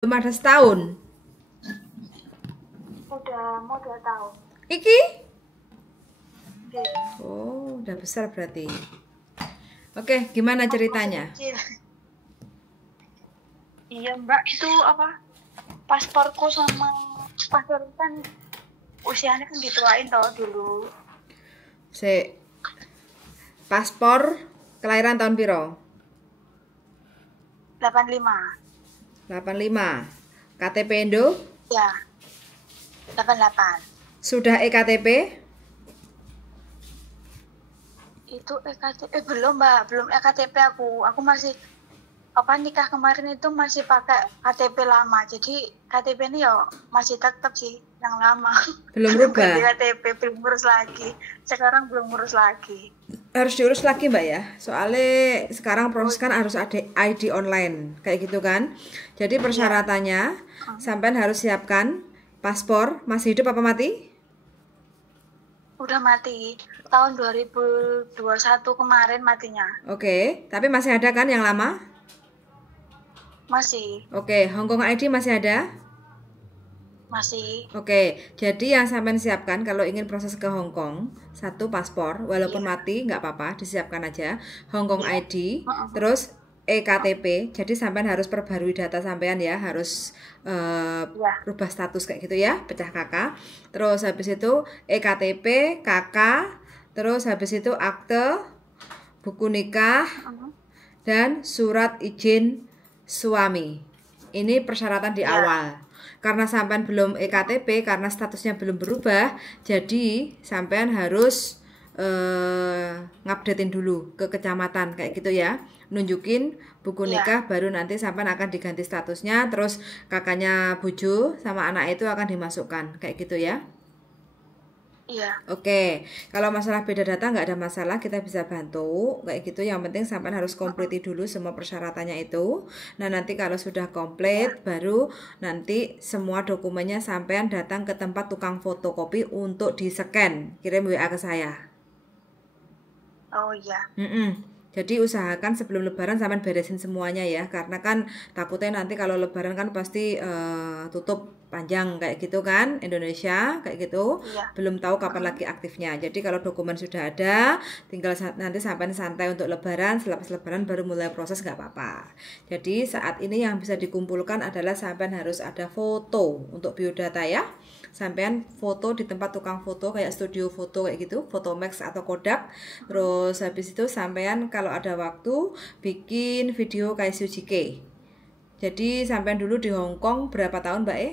Belum ada setahun. Udah mau 2 tahun. Iki? Oke. Oh, udah besar berarti. Oke, gimana Masih ceritanya? kecil. Iya mbak, itu apa? Pasporku sama paspor kan usianya kan dituain toh dulu. Si paspor kelahiran tahun piro? 85. 85. KTP Indo? Ya, 88. Sudah EKTP? Itu EKTP belum mbak, belum EKTP aku. Aku masih apa nikah kemarin itu masih pakai KTP lama. Jadi KTP ini ya masih tetap sih yang lama. Belum Belum ganti rubah. KTP, belum ngurus lagi. Sekarang belum ngurus lagi. Harus diurus lagi Mbak ya. Soalnya sekarang Oh proses kan harus ada ID online kayak gitu kan. Jadi iya. persyaratannya sampean harus siapkan paspor masih hidup apa mati? Udah mati. Tahun 2021 kemarin matinya. Oke, tapi masih ada kan yang lama? Masih. Oke, Hongkong ID masih ada? Masih. Oke, jadi yang sampean siapkan kalau ingin proses ke Hong Kong, satu paspor, walaupun Iya. mati nggak apa-apa, disiapkan aja. Hong Kong Iya. ID, Heeh. terus EKTP. Jadi sampean harus perbarui data sampean ya, harus Iya. rubah status kayak gitu ya, pecah kakak. Terus habis itu EKTP, KK, terus habis itu akte, buku nikah, Heeh. dan surat izin suami. Ini persyaratan di Iya. awal. Karena sampean belum EKTP, karena statusnya belum berubah, jadi sampean harus ngupdatein dulu ke kecamatan kayak gitu ya. Nunjukin buku Iya. nikah baru nanti sampean akan diganti statusnya, terus kakaknya bojo sama anak itu akan dimasukkan kayak gitu ya. Iya. Oke, kalau masalah beda data nggak ada masalah, kita bisa bantu kayak gitu. Yang penting sampai harus Heeh. kompleti dulu semua persyaratannya itu. Nah nanti kalau sudah Iya. komplit, baru nanti semua dokumennya sampean datang ke tempat tukang fotokopi untuk di-scan, kirim WA ke saya. Oh iya. Mm-mm. Jadi usahakan sebelum lebaran sampean beresin semuanya ya, karena kan takutnya nanti kalau lebaran kan pasti tutup panjang kayak gitu kan Indonesia kayak gitu, Iya. belum tahu kapan Heeh. lagi aktifnya. Jadi kalau dokumen sudah ada, tinggal nanti sampean santai untuk lebaran, selepas lebaran baru mulai proses nggak apa-apa. Jadi saat ini yang bisa dikumpulkan adalah sampean harus ada foto untuk biodata ya. Sampean foto di tempat tukang foto kayak studio foto kayak gitu, Photomax atau Kodak. Terus habis itu sampean kalau ada waktu bikin video kayak Suzuki. Jadi sampean dulu di Hong Kong berapa tahun Mbak E?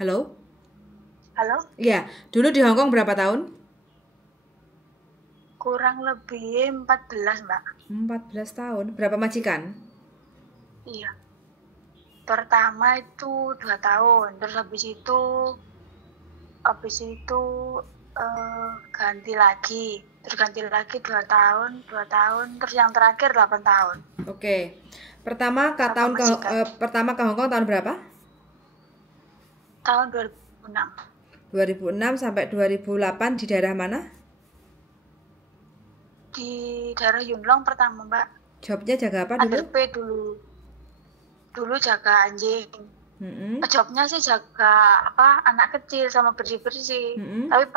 Halo? Halo? Iya, dulu di Hong Kong berapa tahun? Kurang lebih 14 mbak. 14 tahun. Berapa majikan? Iya. Pertama itu 2 tahun. Terus habis itu ganti lagi. Terus ganti lagi 2 tahun, 2 tahun. Terus yang terakhir 8 tahun. Oke. Pertama ke Sama majikan. pertama ke Hong Kong tahun berapa? Tahun 2006. 2006 sampai 2008 di daerah mana? Di daerah Yunlong pertama mbak. Jobnya jaga apa dulu? Under P dulu. Dulu jaga anjing. Mm-mm. Jobnya sih jaga apa anak kecil sama bersih-bersih. Mm-mm. Tapi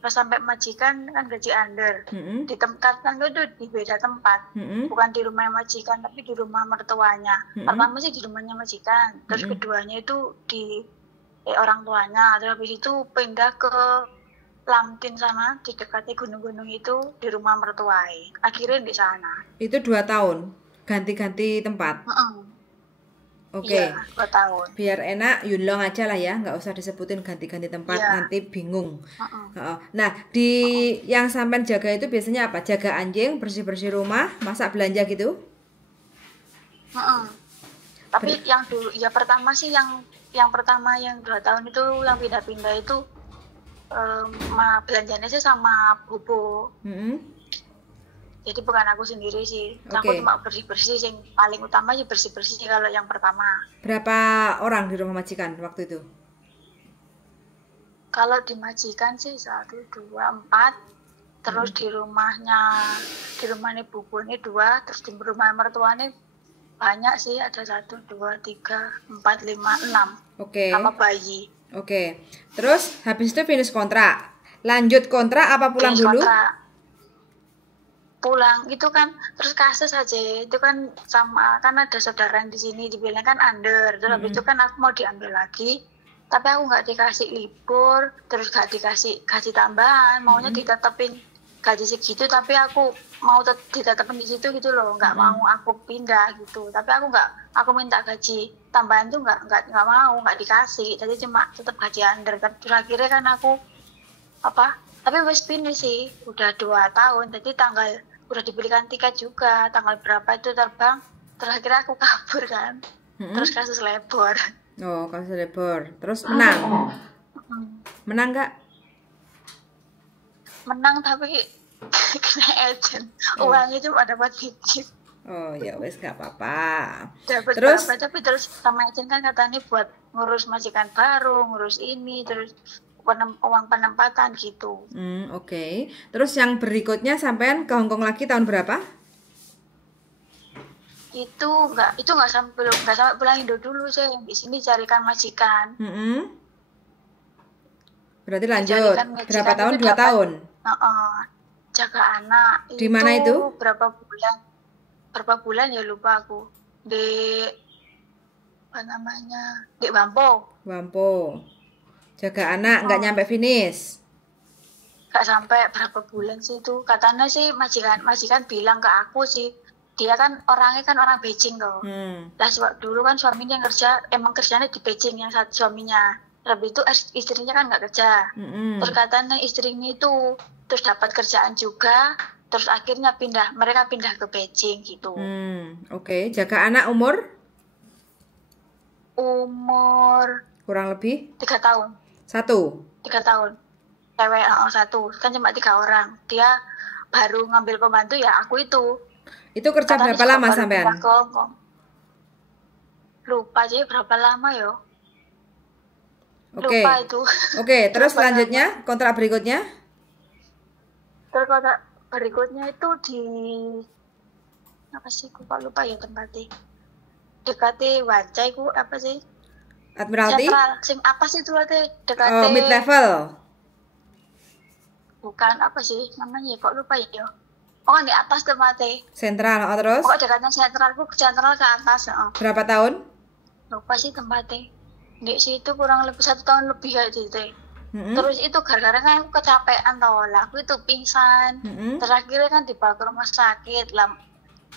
pas sampai majikan kan gaji under. Mm-mm. Ditempatkan itu di beda tempat. Mm-mm. Bukan di rumah majikan tapi di rumah mertuanya. Mm-mm. Pertama sih di rumahnya majikan. Terus Mm-mm. keduanya itu di orang tuanya. Terus habis itu pindah ke Lamtin sana di dekatnya gunung-gunung itu di rumah mertuai. Akhirnya di sana. Itu 2 tahun. Ganti-ganti tempat. Heeh. Oke. Iya, 2 tahun. Biar enak Yunlong aja lah ya, nggak usah disebutin ganti-ganti tempat, Iya. nanti bingung. Heeh. Heeh. Nah, di yang sampean jaga itu biasanya apa? Jaga anjing, bersih-bersih rumah, masak belanja gitu? Heeh. Tapi Ber- yang dulu ya pertama sih yang pertama yang 2 tahun itu yang pindah-pindah itu belanjanya sih sama bobo. Mm-mm. Jadi bukan aku sendiri sih. Aku Oke. cuma bersih-bersih yang paling utama ya bersih-bersih kalau yang pertama. Berapa orang di rumah majikan waktu itu? Kalau dimajikan sih 1, 2, 4. terus di rumahnya buku ini 2, terus di rumah mertuanya banyak sih, ada 1, 2, 3, 4, 5, 6 Oke. sama bayi. Oke. Terus habis itu finish kontrak. Lanjut kontrak apa pulang Finish dulu? kontrak. Pulang itu kan terus kasus aja itu kan, sama kan ada saudara yang di sini dibilang kan under, terus habis itu kan aku mau diambil lagi tapi aku nggak dikasih libur, terus nggak dikasih gaji tambahan, maunya ditetepin gaji segitu tapi aku mau ditetepin di situ gitu loh, nggak mau aku pindah gitu, tapi aku minta gaji tambahan tuh nggak mau, nggak dikasih, jadi cuma tetap gaji under. Tapi akhirnya kan aku tapi wes pindah sih udah 2 tahun, jadi udah dibelikan tiket juga, tanggal berapa itu terbang, terakhir aku kabur kan, terus kasus labor. Oh, kasus labor. Terus menang? Menang nggak? Menang tapi kena agent, uangnya cuma dapat dikit. Oh ya wes nggak apa-apa. Dapat Terus berapa, tapi terus sama agent kan katanya buat ngurus majikan baru, ngurus ini, terus uang penempatan gitu. Oke. Terus yang berikutnya sampean ke Hongkong lagi tahun berapa? Itu nggak sampai pulang Indo dulu, saya yang di sini carikan majikan. Berarti lanjut. Berapa tahun? 2 tahun. Jaga anak. Di mana itu? Berapa bulan ya lupa aku. Di Di Wampo. Jaga anak nggak nyampe finish. Nggak sampai berapa bulan sih itu. Katanya sih majikan bilang ke aku sih, dia kan orangnya kan orang Beijing loh. Lah dulu kan suaminya emang kerjanya di Beijing yang satu suaminya. Tapi itu istrinya kan nggak kerja. Terus katanya istrinya itu terus dapat kerjaan juga, terus akhirnya mereka pindah ke Beijing gitu. Oke. Jaga anak umur kurang lebih 3 tahun. 1. 3 tahun. Cewek 1, kan cuma 3 orang. Dia baru ngambil pembantu ya aku itu. Itu kerja Katanya berapa lama sampean? Lupa sih berapa lama yo. Oke. Lupa itu. Oke, terus selanjutnya kontrak berikutnya? Terus kontrak berikutnya itu di apa sih? Aku lupa ya tempatnya. Dekati Wancai ku apa sih? Admiralty? Sentral, sing apa sih itu dekati? Oh, mid level. Bukan apa sih namanya? Kok lupa ya? Oh kan di atas tempatnya. Sentral, terus? Oh dekatnya sentral ke atas. Berapa tahun? Lupa sih tempatnya. Di situ kurang lebih 1 tahun lebih kayak gitu. Terus itu gara-gara kan aku kecapean tau lah, aku itu pingsan. Terakhirnya kan dibawa ke rumah sakit lah.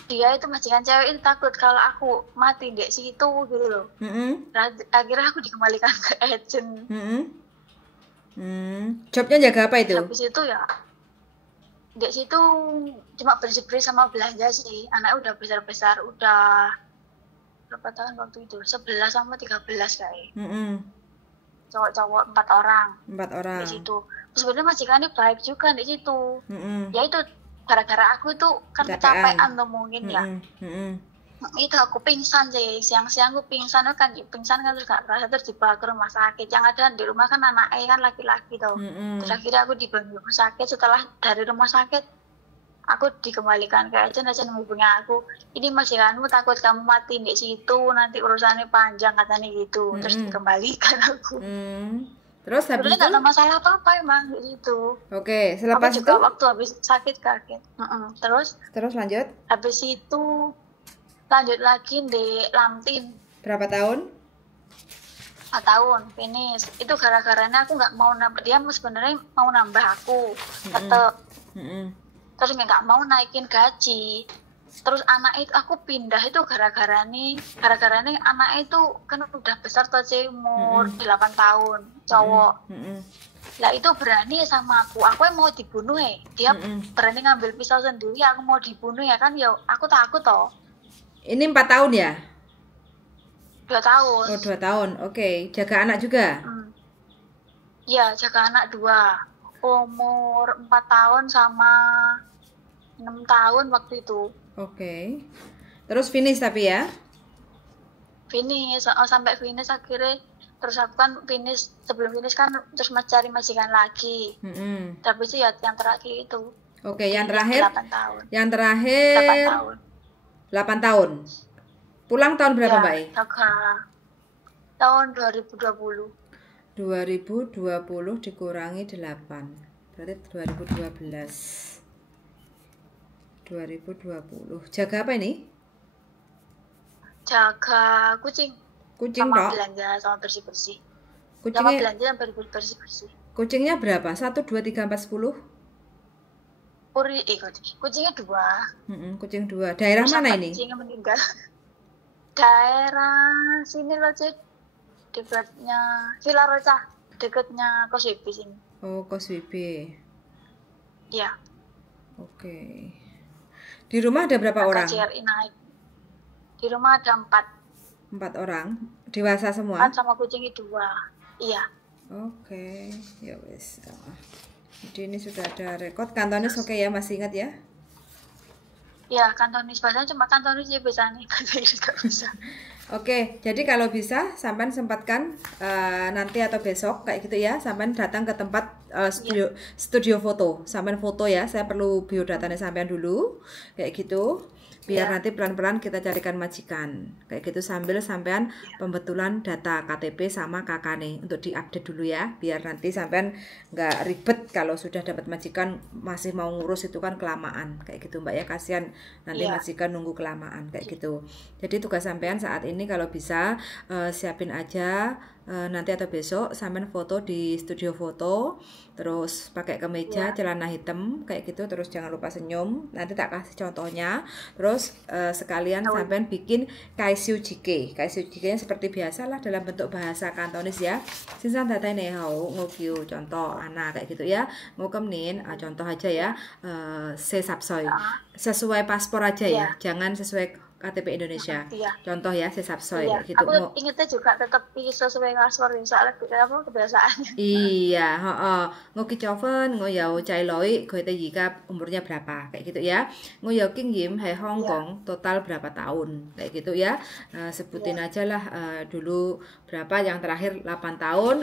Dia itu majikan cewek itu takut kalau aku mati di situ gitu loh. Akhirnya aku dikembalikan ke agent. Jobnya jaga apa itu? Habis itu ya di situ cuma bersih-bersih sama belanja sih. Anaknya udah besar-besar, udah berapa tahun waktu itu? 11 sama 13 kayak. Cowok-cowok 4 orang. 4 orang. Di situ. Sebenarnya majikannya baik juga di situ. Ya itu gara-gara aku itu kan kecapean tuh mungkin ya. Itu aku pingsan sih, siang-siang aku pingsan kan terus gak kerasa, terus dibawa ke rumah sakit. Yang ada di rumah kan anaknya kan laki-laki tuh. Terus akhirnya aku dibawa ke rumah sakit. Setelah dari rumah sakit aku dikembalikan ke agent menghubungi aku, ini majikanmu takut kamu mati di situ, nanti urusannya panjang katanya gitu. Terus dikembalikan aku. Terus habis itu? Gak ada masalah apa-apa emang gitu. Oke, selepas aku juga itu? Waktu habis sakit kaget. Terus lanjut? Habis itu lanjut lagi di Lamtin. Berapa tahun? 4 tahun finish. Itu gara-garanya aku nggak mau nambah, dia sebenarnya mau nambah aku tetap. Terus nggak mau naikin gaji. Terus anak itu aku pindah itu gara-gara anak itu kan udah besar tuh sih, umur 8 tahun cowok. Lah itu berani sama aku yang mau dibunuh ya. Dia berani ngambil pisau sendiri, aku mau dibunuh ya kan, ya aku takut toh. Ini 4 tahun ya? 2 tahun. Oh 2 tahun, oke. Jaga anak juga? Iya, jaga anak 2. Umur 4 tahun sama 6 tahun waktu itu. Oke. Terus finish tapi ya? Finish, sampai finish akhirnya Terus aku kan finish, sebelum finish kan terus cari majikan lagi. Tapi itu ya yang terakhir itu. Oke, yang terakhir 8 tahun. Yang 8 terakhir tahun. 8 tahun. Pulang tahun berapa, Ya, Mbak? tahun 2020. 2020 dikurangi 8. Berarti 2012. 2020. Jaga apa ini? Jaga kucing. Kucing sama tok. belanja sama bersih-bersih. Sama Kucingnya belanja dan bersih-bersih. kucingnya berapa? 1 2 3 4 10. Kucingnya 2. Kucing 2. Daerah mana ini? Kucingnya meninggal. Daerah sini loh, Cik. Dekatnya Villa Roca, dekatnya Kos WB sini. Oh, Kos WB. Iya. Oke. Di rumah ada berapa orang? KCRI naik. Di rumah ada 4. 4 orang. Dewasa semua? 4 sama kucingnya 2. Iya. Oke. Ya wes. Jadi ini sudah ada rekod. Kantonis oke ya, masih ingat ya? Ya, kantonis bahasa cuma kantonis aja bisa nih, kantonis nggak bisa. Oke, jadi kalau bisa sampean sempatkan nanti atau besok kayak gitu ya, sampean datang ke tempat studio foto, sampean foto ya. Saya perlu biodatanya sampean dulu, kayak gitu. Biar nanti pelan-pelan kita carikan majikan, kayak gitu sambil sampean pembetulan data KTP sama KK nih untuk diupdate dulu ya, biar nanti sampean nggak ribet kalau sudah dapat majikan masih mau ngurus itu kan kelamaan, kayak gitu Mbak ya, kasihan nanti majikan nunggu kelamaan kayak gitu. Jadi tugas sampean saat ini kalau bisa siapin aja nanti atau besok sampean foto di studio foto, terus pakai kemeja celana hitam kayak gitu, terus jangan lupa senyum, nanti tak kasih contohnya. Terus sekalian sampean bikin kaisyu jike. Kaisyu jike nya seperti biasa lah dalam bentuk bahasa kantonis ya. Sinsan data ini hau ngokiu contoh anak kayak gitu ya. Ngokemin contoh aja ya, se sapsoy sesuai paspor aja ya, jangan sesuai KTP Indonesia. Contoh ya, sesapsoy gitu. Aku ingetnya juga tetap sesuai paspor soalnya kebiasaannya. Iya, ngoki choven, ngoyau cai loi, goite yika umurnya berapa kayak gitu ya. Ngoyau kinggim hai Hong Kong total berapa tahun kayak gitu ya. Sebutin aja lah dulu berapa, yang terakhir 8 tahun,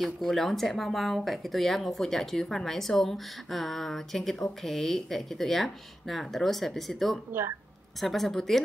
ciuku leon cek mau kayak gitu ya. Ngofu cak cuy fan maisong, cengkit oke kayak gitu ya. Nah, terus habis itu sampai sebutin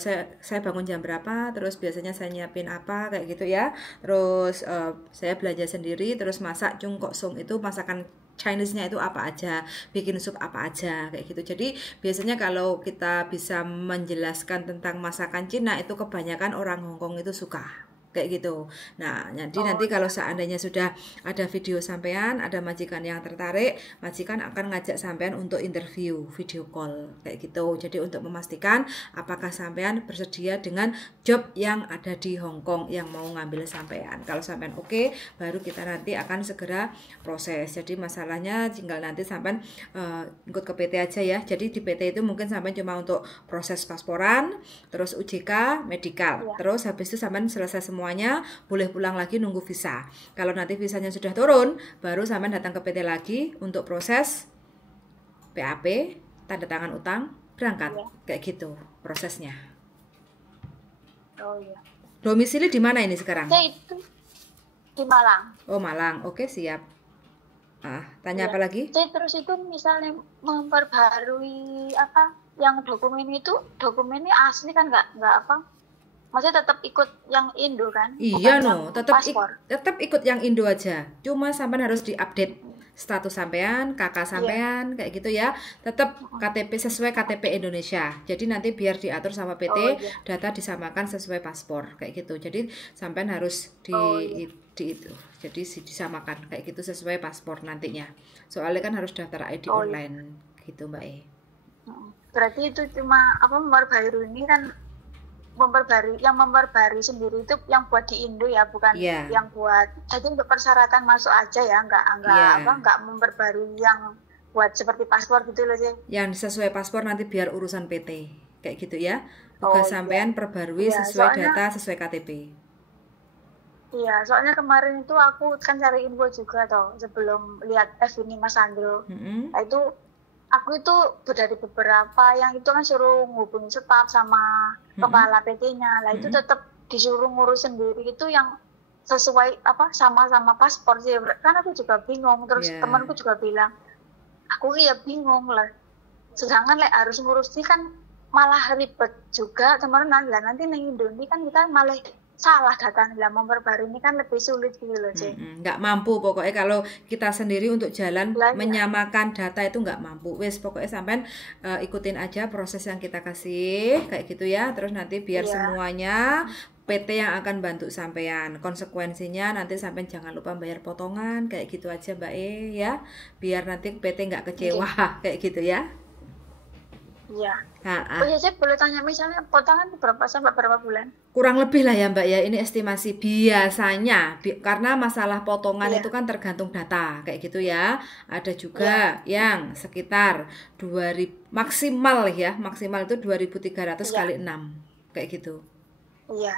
saya bangun jam berapa, terus biasanya saya nyiapin apa kayak gitu ya, terus saya belanja sendiri, terus masak jungkok sung itu masakan Chinese-nya itu apa aja, bikin sup apa aja kayak gitu. Jadi biasanya kalau kita bisa menjelaskan tentang masakan Cina itu kebanyakan orang Hong Kong itu suka kayak gitu. Nah, jadi nanti kalau seandainya sudah ada video sampean, ada majikan yang tertarik, majikan akan ngajak sampean untuk interview video call kayak gitu. Jadi untuk memastikan apakah sampean bersedia dengan job yang ada di Hong Kong yang mau ngambil sampean. Kalau sampean oke, baru kita nanti akan segera proses. Jadi masalahnya tinggal nanti sampean ikut ke PT aja ya. Jadi di PT itu mungkin sampean cuma untuk proses pasporan, terus UJK, medikal. Terus habis itu sampean selesai semuanya, boleh pulang lagi nunggu visa. Kalau nanti visanya sudah turun, baru sampean datang ke PT lagi untuk proses PAP, tanda tangan utang, berangkat. Kayak gitu prosesnya. Oh iya. Domisili di mana ini sekarang? Saya itu di Malang. Oh, Malang. Oke, siap. Tanya apa lagi? Saya terus itu misalnya memperbarui apa yang dokumennya asli kan nggak apa? Maksudnya tetap ikut yang Indo kan? Iya tetap ikut yang Indo aja. Cuma sampean harus diupdate status sampean, kakak sampean kayak gitu ya. Tetap KTP sesuai KTP Indonesia. Jadi nanti biar diatur sama PT, data disamakan sesuai paspor kayak gitu. Jadi sampean harus di itu. Jadi disamakan kayak gitu sesuai paspor nantinya. Soalnya kan harus daftar ID online gitu, Mbak E. Berarti itu cuma apa memperbarui ini kan memperbarui sendiri itu yang buat di Indo ya, bukan yang buat jadi untuk persyaratan masuk aja ya, enggak memperbarui yang buat seperti paspor gitu loh sih. Yang sesuai paspor nanti biar urusan PT kayak gitu ya. Tugas sampean perbarui sesuai data sesuai KTP. Iya, soalnya kemarin itu aku kan cari info juga toh sebelum lihat ini Mas Andro. Nah, itu aku itu dari beberapa yang itu kan suruh ngubungin staf sama kepala PT-nya lah, itu tetap disuruh ngurus sendiri. Itu yang sesuai apa sama-sama paspor sih. Kan aku juga bingung. Terus Ya. temanku juga bilang, aku ya bingung lah. Sedangkan harus ngurus ini kan malah ribet juga teman-teman. Lah nanti nang Indonesia kan kita malah salah data lah, memperbarui ini kan lebih sulit gitu loh sih. Nggak mampu pokoknya kalau kita sendiri untuk jalan Lah, menyamakan data itu nggak mampu. Wes pokoknya sampean ikutin aja proses yang kita kasih kayak gitu ya. Terus nanti biar Iya. semuanya PT yang akan bantu sampean. Konsekuensinya nanti sampean jangan lupa bayar potongan kayak gitu aja Mbak ya. Biar nanti PT nggak kecewa kayak gitu ya. Iya. Ha-ha. Oh iya, saya boleh tanya misalnya potongan berapa sampai berapa bulan? Kurang lebih lah ya Mbak ya, ini estimasi biasanya karena masalah potongan Iya. itu kan tergantung data kayak gitu ya. Ada juga yang sekitar 2000 maksimal itu 2.300 Iya. kali 6 kayak gitu. Iya.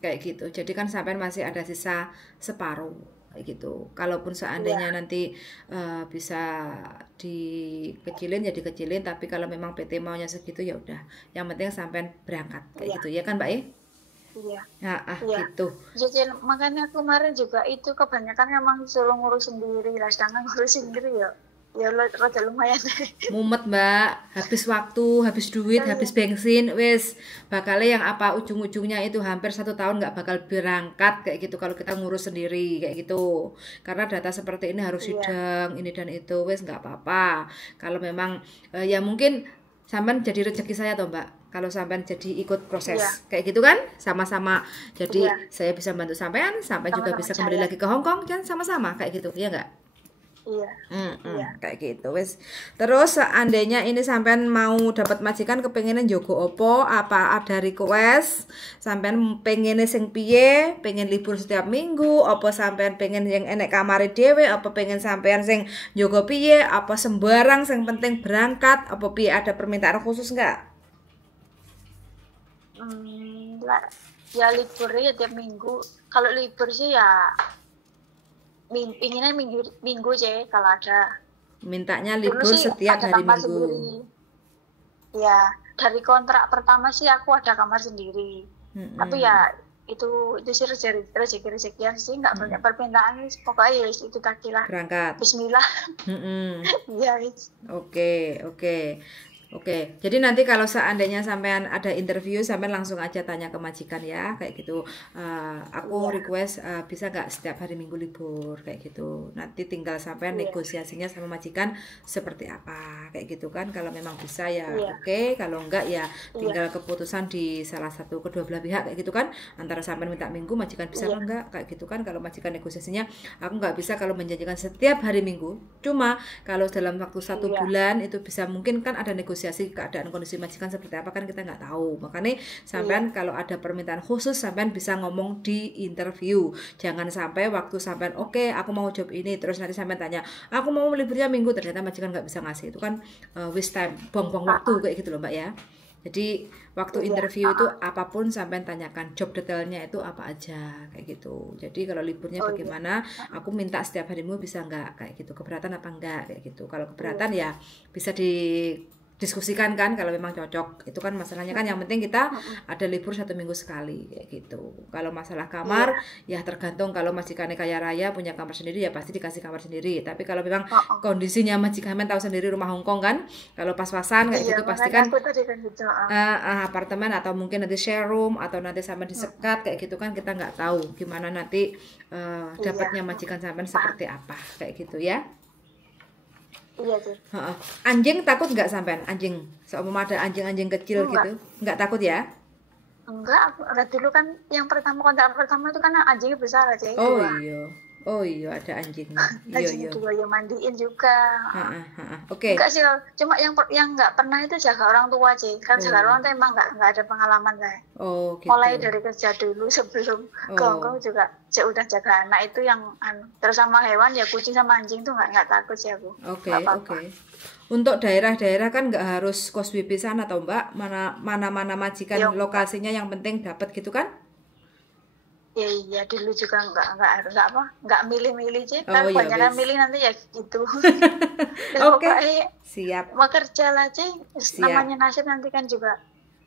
Kayak gitu. Jadi kan sampai masih ada sisa separuh kayak gitu. Kalaupun seandainya nanti bisa dikecilin ya dikecilin, tapi kalau memang PT maunya segitu ya udah. Yang penting sampai berangkat kayak gitu ya kan Mbak Iya. Iya. Gitu. Jadi makanya kemarin juga itu kebanyakan memang suruh ngurus sendiri lah, sedangkan ngurus sendiri ya rada lumayan. Mumet Mbak, habis waktu, habis duit, habis bensin, wes bakalnya yang apa ujung-ujungnya itu hampir 1 tahun nggak bakal berangkat kayak gitu kalau kita ngurus sendiri kayak gitu. Karena data seperti ini harus sidang ini dan itu, wes nggak apa-apa. Kalau memang ya mungkin sampean jadi rezeki saya toh Mbak. Kalau sampean jadi ikut proses kayak gitu kan, sama-sama. Jadi saya bisa bantu sampean juga bisa kembali lagi ke Hong Kong kan sama-sama kayak gitu, ya nggak? Iya. Kayak gitu wes. Terus seandainya ini sampean mau dapat majikan kepengenan jogo opo, apa ada request sampean pengennya sing piye, pengen libur setiap minggu, apa sampean pengen yang enek kamare dhewe, apa pengen sampean sing jogo piye, apa sembarang sing penting berangkat, apa piye, ada permintaan khusus enggak? Ya liburnya ya tiap minggu. Kalau libur sih ya pinginnya minggu aja kalau ada. Mintanya libur setiap hari Minggu. Sendiri. Ya, dari kontrak pertama sih aku ada kamar sendiri. Tapi ya itu sih rezeki sih, nggak banyak permintaan, pokoknya ya itu tadi lah. Berangkat. Bismillah. Ya. Oke, jadi nanti kalau seandainya sampean ada interview, sampean langsung aja tanya ke majikan ya, kayak gitu. Aku request bisa nggak setiap hari Minggu libur, kayak gitu. Nanti tinggal sampean negosiasinya sama majikan seperti apa, kayak gitu kan. Kalau memang bisa ya oke, kalau enggak ya tinggal keputusan di salah satu kedua belah pihak, kayak gitu kan. Antara sampean minta Minggu, majikan bisa apa enggak, kayak gitu kan. Kalau majikan negosiasinya, aku nggak bisa kalau menjanjikan setiap hari Minggu. Cuma kalau dalam waktu 1 bulan itu bisa, mungkin kan ada negosiasi keadaan kondisi majikan seperti apa kan kita nggak tahu. Makanya sampean kalau ada permintaan khusus sampean bisa ngomong di interview. Jangan sampai waktu sampean oke, aku mau job ini, terus nanti sampean tanya aku mau liburnya Minggu, ternyata majikan nggak bisa ngasih. Itu kan waste time, buang-buang waktu kayak gitu loh Mbak ya. Jadi waktu interview itu apapun sampean tanyakan job detailnya itu apa aja kayak gitu. Jadi kalau liburnya bagaimana, aku minta setiap hari Minggu bisa nggak, kayak gitu. Keberatan apa enggak kayak gitu. Kalau keberatan ya bisa diskusikan kan kalau memang cocok. Itu kan masalahnya kan yang penting kita ada libur 1 minggu sekali kayak gitu. Kalau masalah kamar ya tergantung, kalau majikannya kaya raya punya kamar sendiri ya pasti dikasih kamar sendiri. Tapi kalau memang kondisinya majikan tahu sendiri rumah Hong Kong kan, kalau pas-pasan kayak gitu pasti kan apartemen atau mungkin nanti share room atau nanti sama disekat kayak gitu kan, kita nggak tahu gimana nanti dapatnya majikan sampean seperti apa kayak gitu ya. Iya sih. Anjing takut nggak sampean? Anjing, seumpama ada anjing-anjing kecil gitu, nggak takut ya? Enggak, dulu kan yang kontrak pertama itu kan anjingnya besar aja. Oh iya ada anjingnya. Anjing juga yang mandiin juga. Oke. Enggak sih, cuma yang nggak pernah itu jaga orang tua aja. Kan jaga orang tua emang nggak ada pengalaman saya. Oh gitu. Mulai dari kerja dulu sebelum ke Hong Kong juga udah jaga anak itu yang terus sama hewan ya kucing sama anjing tuh nggak takut sih aku. Oke. Untuk daerah-daerah kan nggak harus koswi pisan atau Mbak, mana majikan lokasinya yang penting dapat gitu kan? Iya dulu juga nggak milih-milih sih, kan banyak milih nanti ya gitu. Oke. Siap. Mau kerja lah sih, namanya nasib nanti kan juga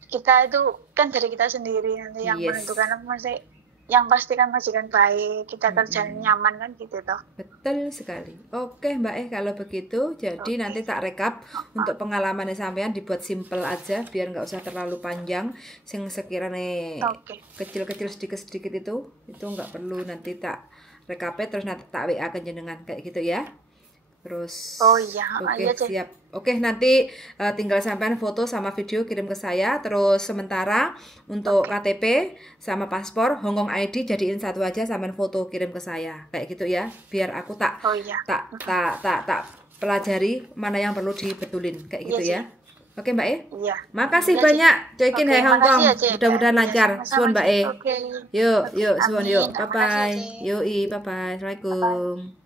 kita itu kan dari kita sendiri nanti yang menentukan. Masih yang pasti kan majikan baik, kita kerjaan nyaman kan gitu toh. Betul sekali. Oke Mbak kalau begitu, jadi nanti tak rekap untuk pengalaman sampean dibuat simple aja, biar nggak usah terlalu panjang. Sing sekiranya kecil-kecil sedikit-sedikit itu nggak perlu, nanti tak rekapnya terus nanti tak WA ke jenengan kayak gitu ya. Terus iya, siap. Oke, nanti tinggal sampean foto sama video kirim ke saya. Terus sementara untuk KTP sama paspor Hongkong ID jadiin satu aja, sampean foto kirim ke saya kayak gitu ya, biar aku tak pelajari mana yang perlu dibetulin kayak gitu ya. Oke Mbak Iya. Makasih banyak Coikin Hai Hongkong. Mudah-mudahan lancar. Suwun Mbak Yuk, suwun yuk. Bye bye. Yoi, bye bye. Assalamualaikum.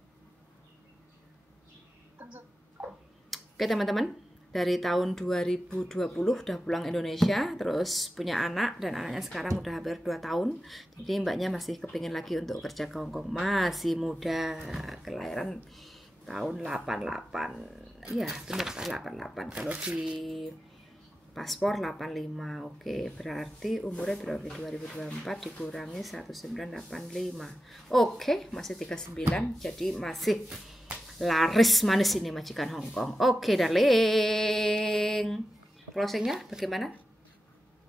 Oke teman-teman, dari tahun 2020 udah pulang Indonesia, terus punya anak, dan anaknya sekarang udah hampir 2 tahun. Jadi mbaknya masih kepingin lagi untuk kerja ke Hongkong. Masih muda, kelahiran tahun 88. Iya, benar 88. Kalau di paspor 85. Oke, berarti umurnya berapa? 2024 dikurangi 1985. Oke, masih 39, jadi masih laris manis ini majikan Hongkong. Oke darling, closingnya bagaimana?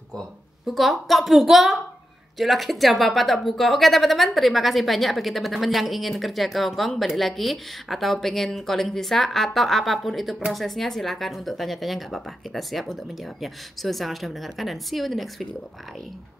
Buka? Kok buka? Lagi jam apa tak buka? Oke teman-teman, terima kasih banyak bagi teman-teman yang ingin kerja ke Hongkong, balik lagi, atau pengen calling visa, atau apapun itu prosesnya, silahkan untuk tanya-tanya, nggak apa-apa, kita siap untuk menjawabnya. So, sangat sudah mendengarkan, dan see you in the next video. Bye bye.